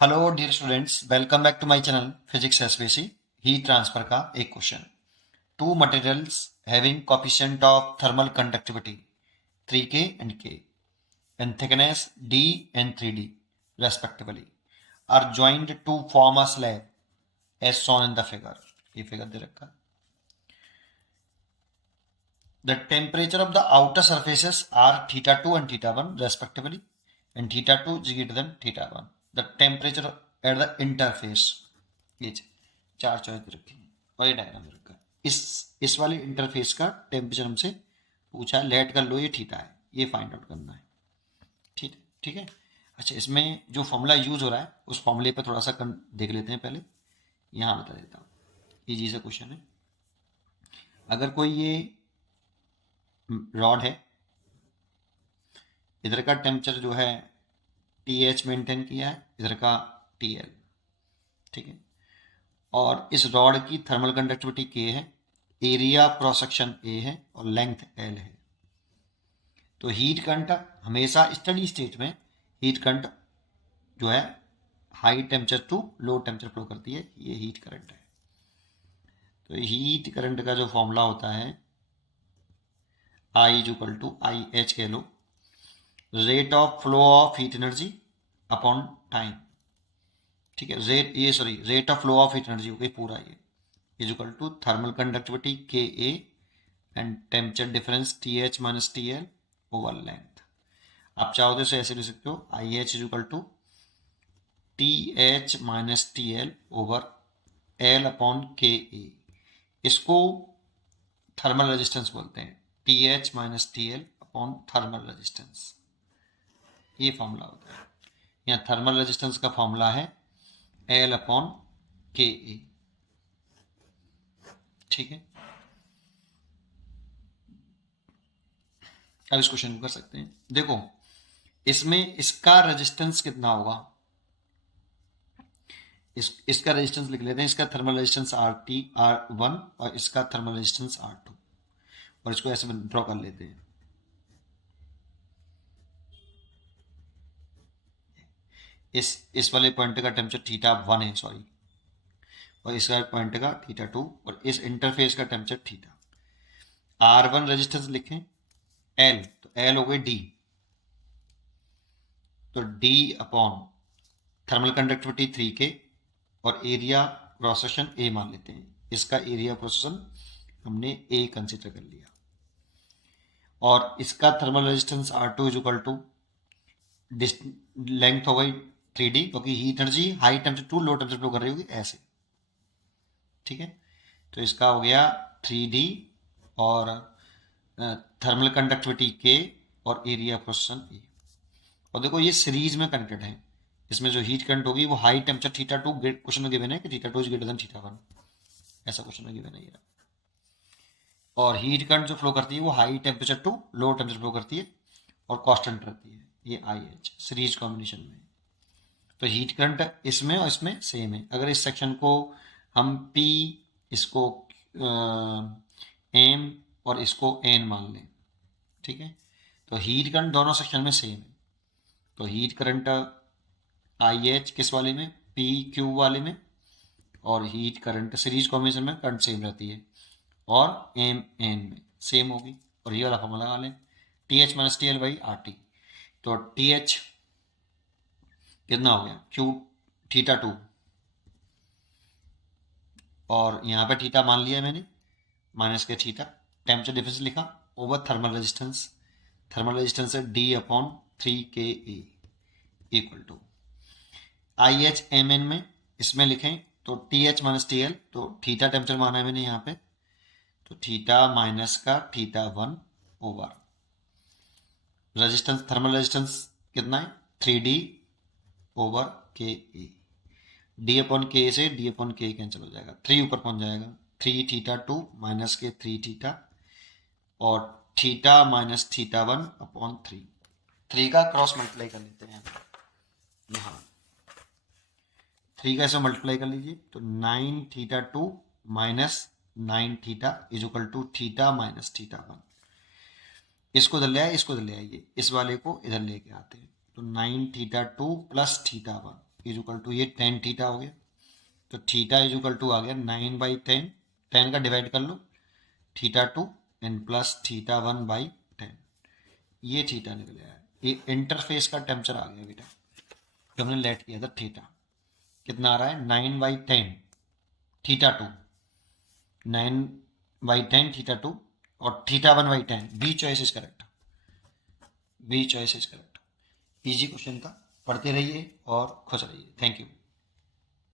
Hello dear students, welcome back to my channel physics SBC. Heat transfer का एक question. Two materials having coefficient of thermal conductivity 3k and thickness d and 3d respectively are joined to form a slab as shown in the figure। ये figure दे रखा है। The temperature of the outer surfaces are theta 2 and theta 1 respectively, and theta 2 is greater than theta 1। The temperature at the interface, ये चार choice रखी है और ये diagram रखा है। इस वाले इंटरफेस का टेम्परेचर हमसे पूछा है, लेट कर लो ये थीटा है, ये फाइंड आउट करना है। ठीक है। अच्छा, इसमें जो फॉर्मूला यूज हो रहा है उस फॉर्मूले पर थोड़ा सा देख लेते हैं। पहले यहाँ बता देता हूँ, इजी सा क्वेश्चन है। अगर कोई ये रॉड है, इधर का टेम्परेचर जो है TH मेंटेन किया है, इधर का TL, ठीक है। और इस रॉड की थर्मल कंडक्टिविटी K है, एरिया क्रॉस सेक्शन A है और लेंथ L है। तो हीट करंट हमेशा स्टडी स्टेट में हीट करंट जो है high temperature to low temperature flow करती है, ये हीट करंट है। तो हीट करंट का जो फॉर्मूला होता है I इक्वल टू IH कह लो, rate of flow of heat energy upon time. ठीक है, rate of flow of heat energy हो गई पूरा ये, is equal to thermal conductivity KA and temperature difference TH minus TL over length. आप चाहो तो इसे ऐसे लिख सकते हो, IH is equal to TH minus TL over L upon KA। इसको थर्मल रेजिस्टेंस बोलते हैं, TH minus TL upon thermal resistance, ये फॉर्मूला होता है। यहाँ थर्मल रेजिस्टेंस का फॉर्मूला है L अपॉन KA। ठीक है, अब इस क्वेश्चन को कर सकते हैं। देखो, इसमें इसका रेजिस्टेंस कितना होगा, इसका रेजिस्टेंस लिख लेते हैं। इसका थर्मल रेजिस्टेंस R1 और इसका थर्मल रेजिस्टेंस R2, और इसको ऐसे ड्रॉ कर लेते हैं। इस वाले पॉइंट का टेम्परेचर थीटा 1 है, सॉरी, और इसका पॉइंट का थीटा 2, और इस इंटरफेस का टेम्परेचर थीटा। R1 रेजिस्टेंस लिखें, L तो L हो गई D, तो D upon thermal conductivity 3K और एरिया क्रॉस सेक्शन A मान लेते हैं। इसका एरिया क्रॉस सेक्शन हमने A कंसिडर कर लिया, और इसका thermal resistance R2 is equal to length हो गई 3D, क्योंकि heat energy high temperature to low temperature flow कर रही होगी ऐसे। ठीक है, तो इसका हो गया 3D और थर्मल कंडक्टिविटी K और एरिया क्रॉस सेक्शन A। और देखो ये सीरीज में कनेक्टेड है। इसमें जो हीट करंट होगी वो हाई टेम्परेचर थीटा 2, क्वेश्चन में गिवन है कि theta 2 is greater than theta 1, ऐसा क्वेश्चन में गिवन है ये। और हीट करंट जो फ्लो करती है वो high temperature to low temperature flow करती है और कांस्टेंट रहती है, ये IH सीरीज कॉम्बिनेशन में। तो हीट करंट इसमें और इसमें सेम है। अगर इस सेक्शन को हम P, इसको M और इसको N मान लें, ठीक है, तो हीट करंट दोनों सेक्शन में सेम है। तो हीट करंट IH किस वाले में, PQ वाले में, और हीट करंट सीरीज कॉम्बिनेशन में करंट सेम रहती है, और MN में सेम होगी। और ये वाला फॉर्मूला लगा लें, TH minus TL by RT। तो TH कितना हो गया, Q थीटा 2, और यहाँ पे थीटा मान लिया मैंने, माइनस के थीटा, टेम्परेचर डिफरेंस लिखा over thermal resistance. Thermal resistance है D upon 3KA equal to IHMN में, इसमें लिखें तो TH माइनस TL, तो थीटा टेम्परेचर माना है मैंने यहाँ पे, तो थीटा माइनस का theta 1 over resistance, thermal resistance कितना है 3D over KA। D upon K से D अपॉन K कैंसिल हो जाएगा, 3 ऊपर पहुंच जाएगा, 3 थीटा 2 माइनस के 3 थीटा, और थीटा माइनस थीटा 1 अपॉन 3 का क्रॉस मल्टीप्लाई कर लेते हैं यहाँ। 3 का ऐसे मल्टीप्लाई कर लीजिए, तो 9 theta 2 minus 9 theta is equal to theta minus theta 1। इसको इधर ले आए, इसको इधर ले आइए, इस वाले को इधर लेके आते हैं, तो 9 theta 2 plus theta 1 is equal to ये टेन थीटा हो गया, तो थीटा इज इक्वल टू आ गया 9/10, 10 का डिवाइड कर लो, थीटा 2 एंड प्लस थीटा 1/10, ये थीटा निकल आया। ये इंटरफेस का टेम्परेचर आ गया बेटा, जो हमने लेट किया था थीटा, कितना आ रहा है 9/10 थीटा 2, 9/10 थीटा 2 और theta 1/10, B choice is correct, B choice is correct. Easy question का पढ़ते रहिए और खुश रहिए। Thank you.